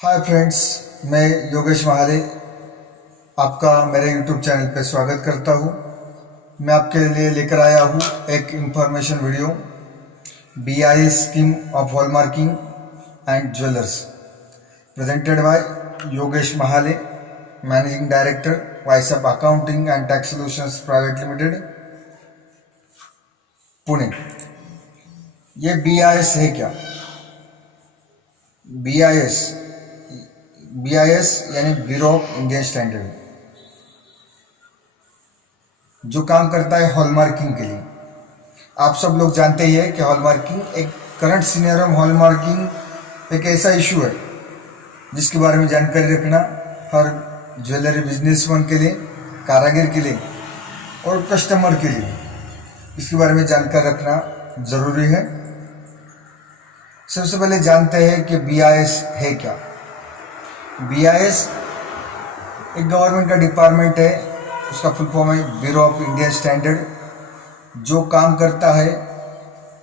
Hi friends, मैं योगेश महाले आपका मेरे यूट्यूब चैनल पर स्वागत करता हूँ। मैं आपके लिए लेकर आया हूँ एक information video BIS scheme of hallmarking and jewellers presented by Yogesh Mahale, managing director Wiseup accounting and tax solutions private limited, Pune. ये BIS है क्या? BIS यानी ब्यूरो ऑफ इंडियन स्टैंडर्ड, जो काम करता है हॉलमार्किंग के लिए। आप सब लोग जानते ही है कि हॉलमार्किंग एक करंट सीनियर में हॉलमार्किंग एक ऐसा इशू है जिसके बारे में जानकारी रखना हर ज्वेलरी बिजनेसमैन के लिए, कारीगर के लिए और कस्टमर के लिए इसके बारे में जानकारी रखना ज़रूरी है। सबसे पहले जानते हैं कि BIS है क्या। BIS एक गवर्नमेंट का डिपार्टमेंट है, उसका फुल फॉर्म है ब्यूरो ऑफ इंडियन स्टैंडर्ड, जो काम करता है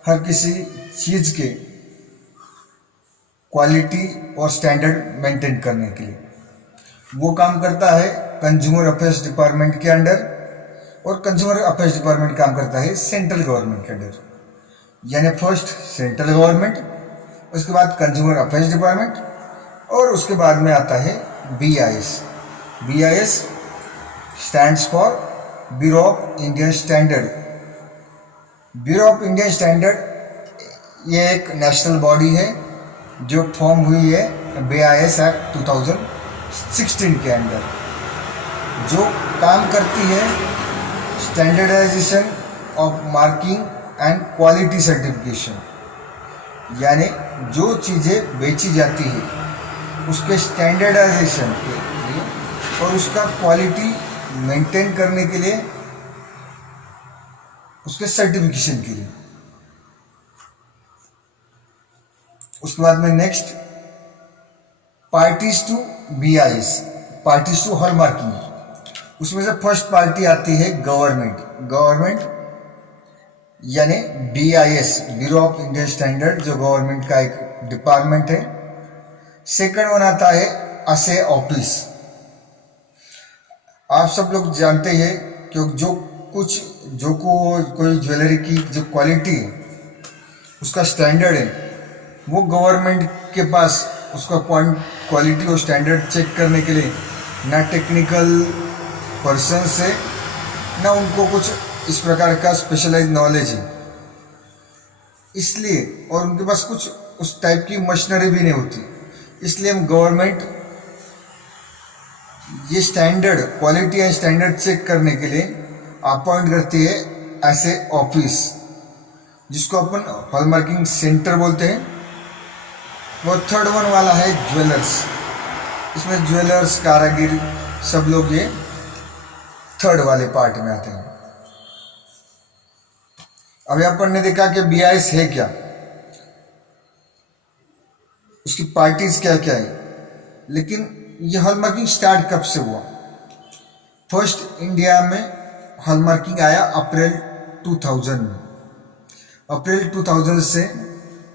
हर किसी चीज़ के क्वालिटी और स्टैंडर्ड मेंटेन करने के लिए। वो काम करता है कंज्यूमर अफेयर्स डिपार्टमेंट के अंडर, और कंज्यूमर अफेयर्स डिपार्टमेंट काम करता है सेंट्रल गवर्नमेंट के अंडर, यानी फर्स्ट सेंट्रल गवर्नमेंट, उसके बाद कंज्यूमर अफेयर्स डिपार्टमेंट और उसके बाद में आता है BIS। BIS stands for bureau of Indian standard. Bureau of Indian standard ये एक नेशनल बॉडी है जो फॉर्म हुई है BIS एक्ट 2016 के अंदर, जो काम करती है standardisation of marking and quality certification, यानी जो चीज़ें बेची जाती है उसके स्टैंडर्डाइजेशन के लिए और उसका क्वालिटी मेंटेन करने के लिए, उसके सर्टिफिकेशन के लिए। उसके बाद में next parties to BIS, parties to hallmarking. उसमें से फर्स्ट पार्टी आती है गवर्नमेंट यानी BIS bureau of Indian standard, जो गवर्नमेंट का एक डिपार्टमेंट है। सेकंड वन आता है असे ऑफिस। आप सब लोग जानते हैं कि कोई ज्वेलरी की जो क्वालिटी है, उसका स्टैंडर्ड है, वो गवर्नमेंट के पास उसका क्वालिटी और स्टैंडर्ड चेक करने के लिए ना टेक्निकल पर्सन है, ना उनको कुछ इस प्रकार का स्पेशलाइज नॉलेज है, इसलिए और उनके पास कुछ उस टाइप की मशीनरी भी नहीं होती। इसलिए हम गवर्नमेंट ये standard quality and standard check करने के लिए अपॉइंट करती है ऐसे ऑफिस, जिसको अपन हॉलमार्किंग सेंटर बोलते हैं। और थर्ड वन वाला है ज्वेलर्स। इसमें ज्वेलर्स, कारीगर सब लोग ये थर्ड वाले पार्ट में आते हैं। अभी अपन ने देखा कि BIS है क्या, उसकी पार्टीज क्या क्या है, लेकिन ये हॉलमार्किंग स्टार्ट कब से हुआ? फर्स्ट इंडिया में हॉलमार्किंग आया अप्रैल 2000 में। अप्रैल 2000 से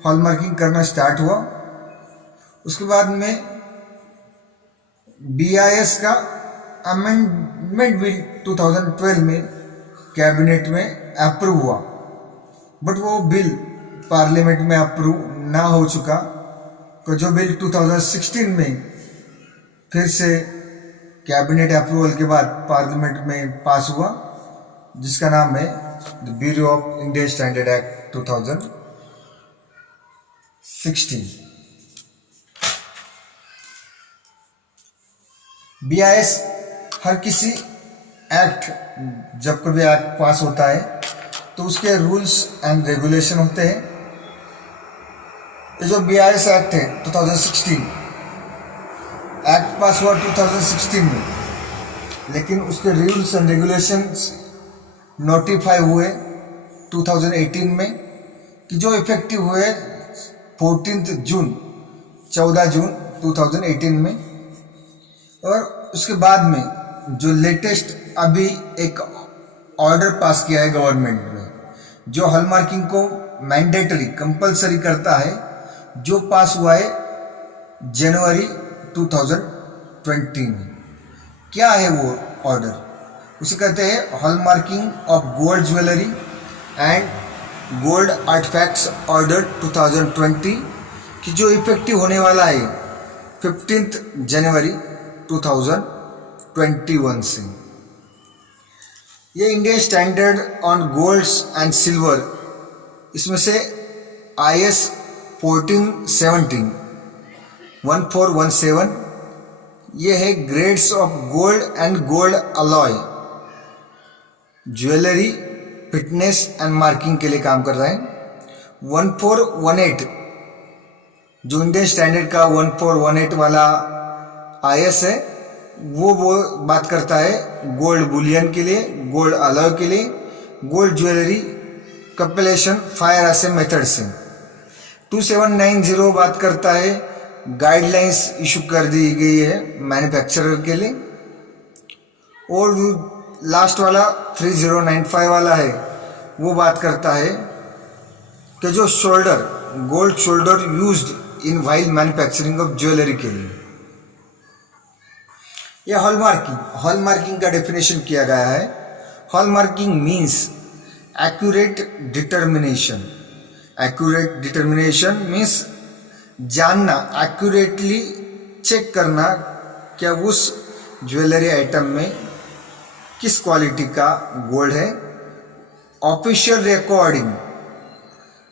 हॉलमार्किंग करना स्टार्ट हुआ। उसके बाद में BIS का अमेंडमेंट बिल 2012 में कैबिनेट में अप्रूव हुआ, बट वो बिल पार्लियामेंट में अप्रूव ना हो चुका, तो जो बिल 2016 में फिर से कैबिनेट अप्रूवल के बाद पार्लियामेंट में पास हुआ, जिसका नाम है the bureau of Indian standard act 2016। BIS हर किसी एक्ट, जब कभी एक्ट पास होता है तो उसके रूल्स एंड रेगुलेशन होते हैं। ये जो BIS एक्ट है 2016 एक्ट पास हुआ 2016 में, लेकिन उसके रूल्स एंड रेगुलेशंस नोटिफाई हुए 2018 में, कि जो इफेक्टिव हुए 14 जून 2018 में। और उसके बाद में जो लेटेस्ट अभी एक ऑर्डर पास किया है गवर्नमेंट ने, जो हॉलमार्किंग को मैंडेटरी कंपलसरी करता है, जो पास हुआ है जनवरी 2020 में। क्या है वो ऑर्डर? उसे कहते हैं hallmarking of gold jewellery and gold artefacts order 2020 की जो इफेक्टिव होने वाला है 15 जनवरी 2021 से। ये Indian standard on golds and silver, इसमें से IS 1417 ये है grades of gold and gold alloy, jewellery fitness and marking के लिए काम कर रहा है। 1418 जो इंडियन स्टैंडर्ड का 1418 वाला IS है वो बात करता है गोल्ड बुलियन के लिए, गोल्ड अलॉय के लिए, गोल्ड ज्वेलरी कंपैलेशन फायर ऐसे मेथड से। 2790 बात करता है गाइडलाइंस इशू कर दी गई है मैन्युफैक्चरर के लिए। और लास्ट वाला 3095 वाला है वो बात करता है कि जो shoulder, gold shoulder used in while manufacturing of jewellery के लिए। यह हॉलमार्किंग का डेफिनेशन किया गया है। Hallmarking means accurate determination means जानना, एक्यूरेटली चेक करना क्या उस ज्वेलरी आइटम में किस क्वालिटी का गोल्ड है। ऑफिशियल रिकॉर्डिंग,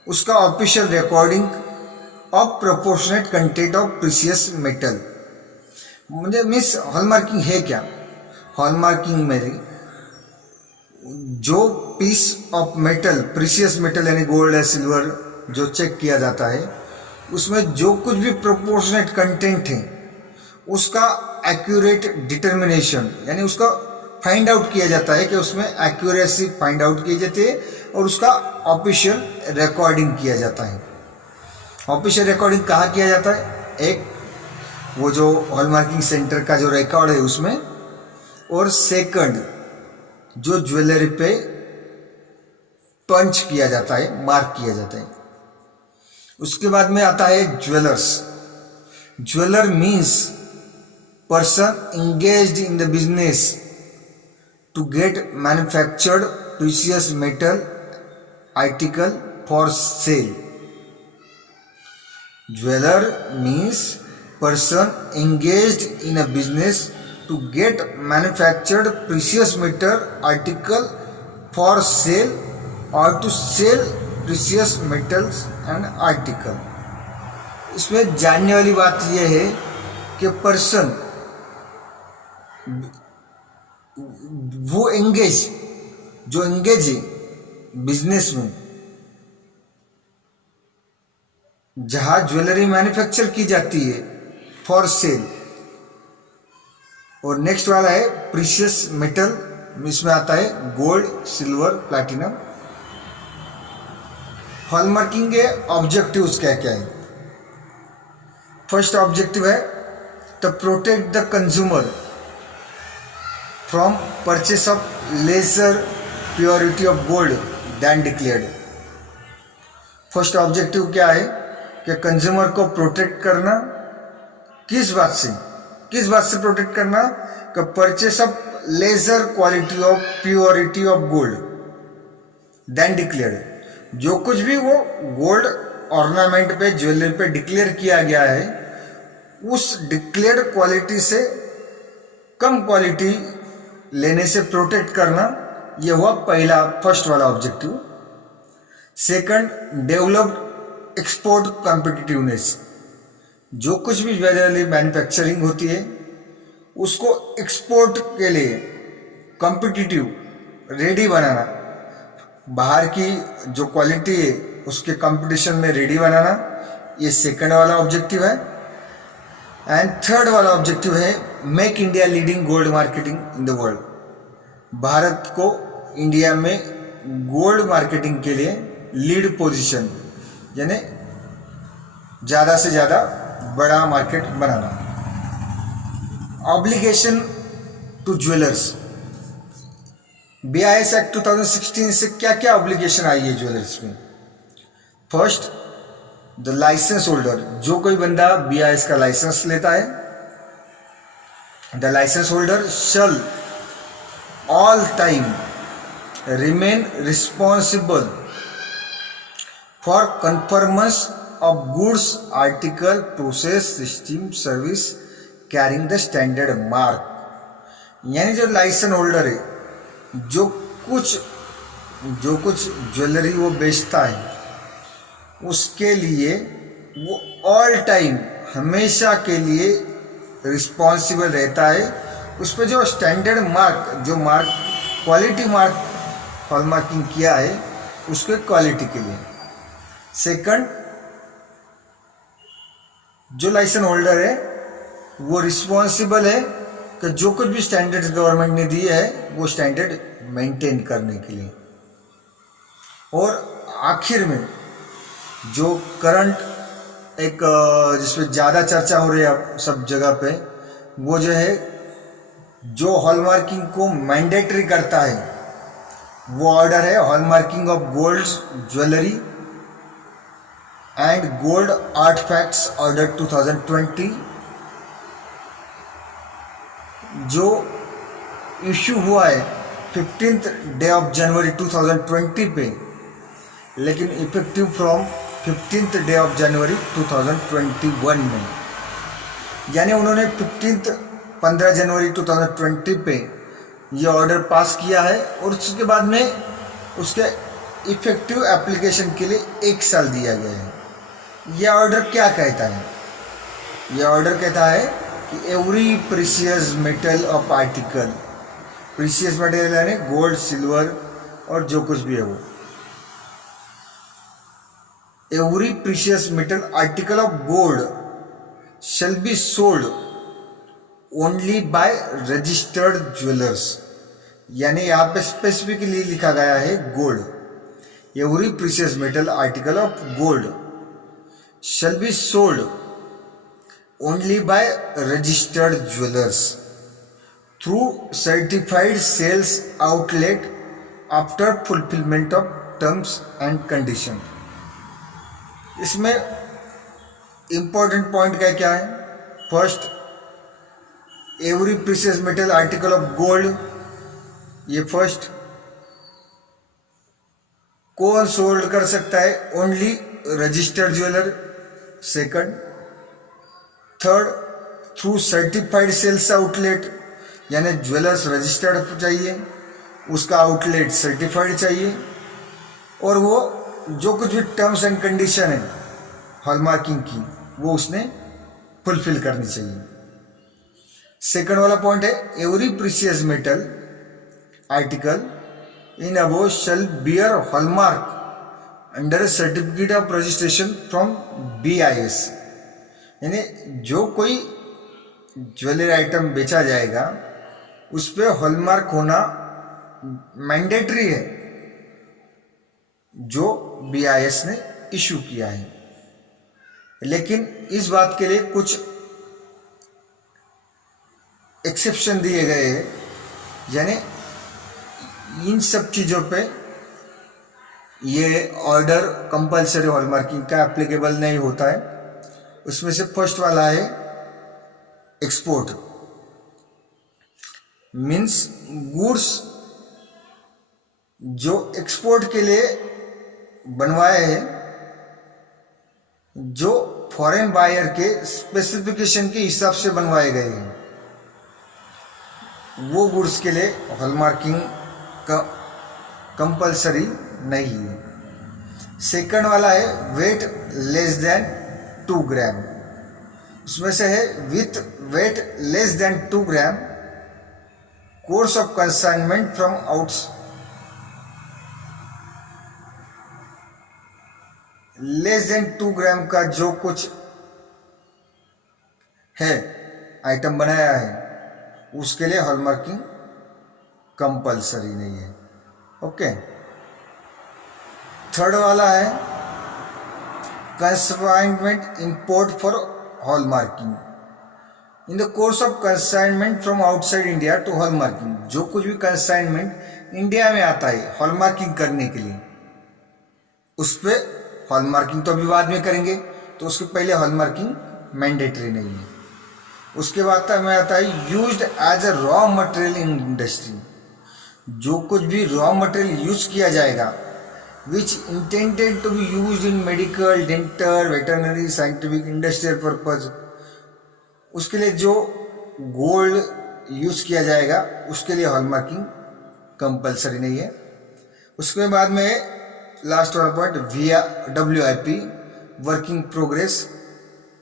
उसका official recording of proportionate content of precious metal. मुझे मिस हॉलमार्किंग है क्या? हॉलमार्किंग में जो piece of metal, precious metal यानी गोल्ड या सिल्वर जो चेक किया जाता है उसमें जो कुछ भी प्रोपोर्शनेट कंटेंट है उसका एक्यूरेट डिटर्मिनेशन यानी उसका फाइंड आउट किया जाता है कि उसमें एक्यूरेसी फाइंड आउट की जाती है और उसका ऑफिशियल रिकॉर्डिंग किया जाता है। ऑफिशियल रिकॉर्डिंग कहाँ किया जाता है? एक वो जो हॉलमार्किंग सेंटर का जो रिकॉर्ड है उसमें, और सेकंड जो ज्वेलरी पे पंच किया जाता है, मार्क किया जाता है। उसके बाद में आता है jewellers. Jeweller means person engaged in the business to get manufactured precious metal article for sale. Jeweller means person engaged in a business to get manufactured precious metal article for sale or to sell precious metals and article। इसमें जानने वाली बात यह है कि person वो जो engage है बिजनेस में जहां ज्वेलरी मैन्युफैक्चर की जाती है फॉर सेल। और नेक्स्ट वाला है प्रीशियस मेटल, इसमें आता है गोल्ड, सिल्वर, प्लैटिनम। हॉलमार्किंग के ऑब्जेक्टिव्स क्या क्या है? फर्स्ट ऑब्जेक्टिव है to protect the consumer from purchase of lesser purity of gold than declared। First objective क्या है कि कंज्यूमर को प्रोटेक्ट करना। किस बात से प्रोटेक्ट करना? कि purchase of lesser quality of purity of gold then declared. जो कुछ भी वो गोल्ड ऑर्नामेंट पे, ज्वेलरी पे डिक्लेयर किया गया है उस डिक्लेयर्ड क्वालिटी से कम क्वालिटी लेने से प्रोटेक्ट करना, यह हुआ पहला फर्स्ट वाला objective. Second, developed export competitiveness. जो कुछ भी ज्वेलरी मैन्युफैक्चरिंग होती है उसको एक्सपोर्ट के लिए कॉम्पिटिटिव, रेडी बनाना, बाहर की जो क्वालिटी है उसके कंपटीशन में रेडी बनाना, ये सेकंड वाला ऑब्जेक्टिव है। एंड थर्ड वाला ऑब्जेक्टिव है make India leading gold marketing in the world. Bharat को इंडिया में गोल्ड मार्केटिंग के लिए लीड पोजीशन यानी ज़्यादा से ज़्यादा बड़ा मार्केट बनाना। Obligation to jewellers. BIS act 2016 से क्या क्या ऑब्लिगेशन आई है ज्वेलर्स में? फर्स्ट, द लाइसेंस होल्डर, जो कोई बंदा BIS का लाइसेंस लेता है the licence holder shall all time remain responsible for conformance of goods, article, process, system, service carrying the standard mark। यानी जो लाइसेंस होल्डर है जो कुछ ज्वेलरी वो बेचता है उसके लिए वो ऑल टाइम हमेशा के लिए रिस्पॉन्सिबल रहता है। उस पर जो स्टैंडर्ड मार्क जो मार्क क्वालिटी मार्क हॉलमार्किंग किया है उसके क्वालिटी के लिए। सेकंड, जो लाइसेंस होल्डर है वो रिस्पॉन्सिबल है कि जो कुछ भी स्टैंडर्ड गवर्नमेंट ने दिए है वो स्टैंडर्ड मेंटेन करने के लिए। और आखिर में जो करंट एक जिसमें ज़्यादा चर्चा हो रही है अब सब जगह पे, वो जो है जो हॉलमार्किंग को मैंडेटरी करता है वो ऑर्डर है hallmarking of gold jewellery and gold artefacts order 2020 जो इशू हुआ है 15th डे ऑफ जनवरी 2020 पे, लेकिन effective from 15th day of January 2021 में। यानी उन्होंने 15 जनवरी 2020 पे ये ऑर्डर पास किया है और उसके बाद में उसके इफेक्टिव एप्लीकेशन के लिए 1 साल दिया गया है। यह ऑर्डर क्या कहता है? यह ऑर्डर कहता है कि every precious metal of article, precious metal यानी गोल्ड, सिल्वर और जो कुछ भी है वो, every precious metal article of gold shall be sold only by registered jewelers। यानी यहाँ पे स्पेसिफिकली लिखा गया है gold, every precious metal article of gold shall be sold only by registered jewelers through certified sales outlet after fulfillment of terms and condition। इसमें important point क्या है? First, every precious metal article of gold, ये first. कौन sold कर सकता है? Only registered jeweller. Second, third, through certified sales outlet, यानी jewellers registered चाहिए, उसका आउटलेट सर्टिफाइड चाहिए और वो जो कुछ भी टर्म्स एंड कंडीशन है हॉलमार्किंग की वो उसने फुलफिल करनी चाहिए। सेकंड वाला पॉइंट है every precious metal article in above shall bear hallmark under certificate of registration from BIS। यानी जो कोई ज्वेलरी आइटम बेचा जाएगा उस पर हॉलमार्क होना मैंडेटरी है जो BIS ने इशू किया है। लेकिन इस बात के लिए कुछ एक्सेप्शन दिए गए हैं, यानी इन सब चीज़ों पे ये ऑर्डर कंपलसरी हॉलमार्किंग का एप्लीकेबल नहीं होता है। उसमें से फर्स्ट वाला है एक्सपोर्ट, मीन्स गुड्स जो एक्सपोर्ट के लिए बनवाए हैं, जो फॉरेन बायर के स्पेसिफिकेशन के हिसाब से बनवाए गए हैं, वो गुड्स के लिए हॉलमार्किंग का कंपलसरी नहीं है। सेकंड वाला है वेट लेस देन 2 ग्राम, उसमें से है with weight less than 2 gram course of consignment from outs, less than 2 ग्राम का जो कुछ है आइटम बनाया है उसके लिए हॉलमार्किंग कंपलसरी नहीं है। ओके। थर्ड वाला है consignment import for hallmarking in the course of consignment from outside India to hallmarking. जो कुछ भी कंसाइनमेंट इंडिया में आता है हॉलमार्किंग करने के लिए उस पर हॉलमार्किंग तो अभी बाद में करेंगे, तो उसके पहले हॉलमार्किंग मैंडेटरी नहीं है। उसके बाद में आता है used as a raw material in industry. जो कुछ भी रॉ मटेरियल यूज किया जाएगा which intended to be use in medical, dental, veterinary, scientific, industrial purpose, उसके लिए जो गोल्ड यूज किया जाएगा उसके लिए हॉलमार्किंग कंपलसरी नहीं है। उसके बाद में लास्ट वाला पॉइंट WIP, वर्किंग प्रोग्रेस।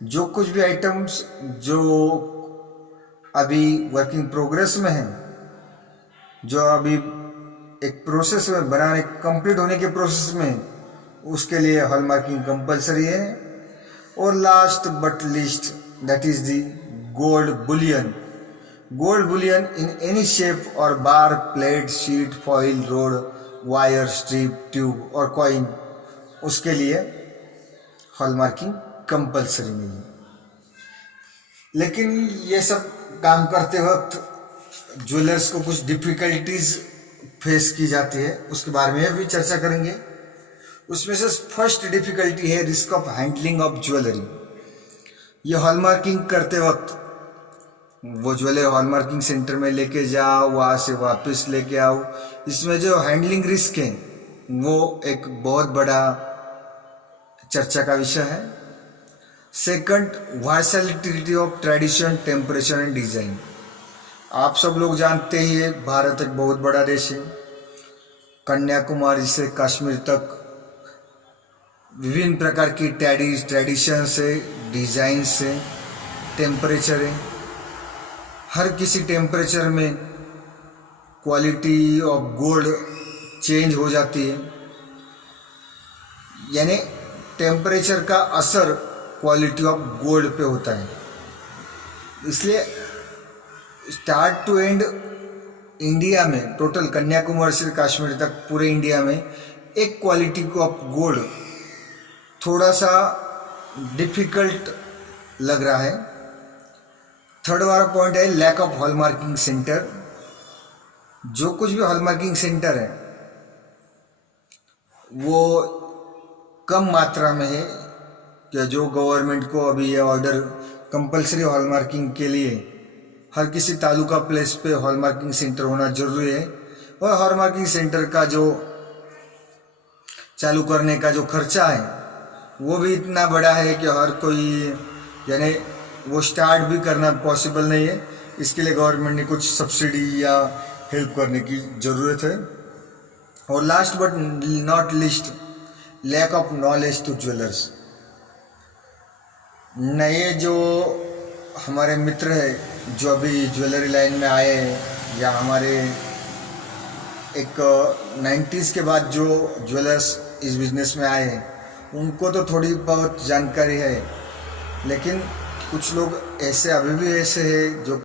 जो कुछ भी आइटम्स जो अभी वर्किंग प्रोग्रेस में हैं, जो अभी एक प्रोसेस में बनाने कंप्लीट होने के प्रोसेस में, उसके लिए हॉलमार्किंग कंपलसरी है। और last but least that is the gold bullion. Gold bullion in any shape और bar, plate, sheet, foil, rod, wire, strip, tube और कॉइन, उसके लिए हॉलमार्किंग कंपलसरी नहीं है। लेकिन ये सब काम करते वक्त ज्वेलर्स को कुछ डिफिकल्टीज फेस की जाती है, उसके बारे में भी चर्चा करेंगे। उसमें से फर्स्ट डिफिकल्टी है risk of handling of jewellery. ये हॉलमार्किंग करते वक्त वो ज्वेलरी हॉलमार्किंग सेंटर में लेके जाओ, वहाँ से वापस लेके आओ, इसमें जो हैंडलिंग रिस्क है वो एक बहुत बड़ा चर्चा का विषय है। Second, versatility of tradition, temperature and design. आप सब लोग जानते ही है भारत एक बहुत बड़ा देश है। कन्याकुमारी से कश्मीर तक विभिन्न प्रकार की ट्रेडिशन से, डिजाइन से, टेम्परेचर है। हर किसी टेम्परेचर में क्वालिटी ऑफ गोल्ड चेंज हो जाती है, यानी टेम्परेचर का असर क्वालिटी ऑफ गोल्ड पे होता है। इसलिए स्टार्ट टू एंड इंडिया में, टोटल कन्याकुमारी से कश्मीर तक पूरे इंडिया में एक क्वालिटी ऑफ गोल्ड थोड़ा सा डिफिकल्ट लग रहा है। थर्ड वाला पॉइंट है लैक ऑफ हॉलमार्किंग सेंटर। जो कुछ भी हॉलमार्किंग सेंटर है वो कम मात्रा में है, कि जो गवर्नमेंट को अभी ये ऑर्डर कंपलसरी हॉलमार्किंग के लिए हर किसी तालुका प्लेस पे हॉलमार्किंग सेंटर होना जरूरी है। और हॉलमार्किंग सेंटर का जो चालू करने का जो खर्चा है वो भी इतना बड़ा है कि हर कोई, यानी वो स्टार्ट भी करना पॉसिबल नहीं है। इसके लिए गवर्नमेंट ने कुछ सब्सिडी या हेल्प करने की ज़रूरत है। और last but not least, lack of knowledge to jewellers. नए जो हमारे मित्र हैं जो अभी ज्वेलरी लाइन में आए हैं, या हमारे एक 90s के बाद जो ज्वेलर्स इस बिज़नेस में आए हैं, उनको तो थोड़ी बहुत जानकारी है, लेकिन कुछ लोग ऐसे अभी भी ऐसे हैं जो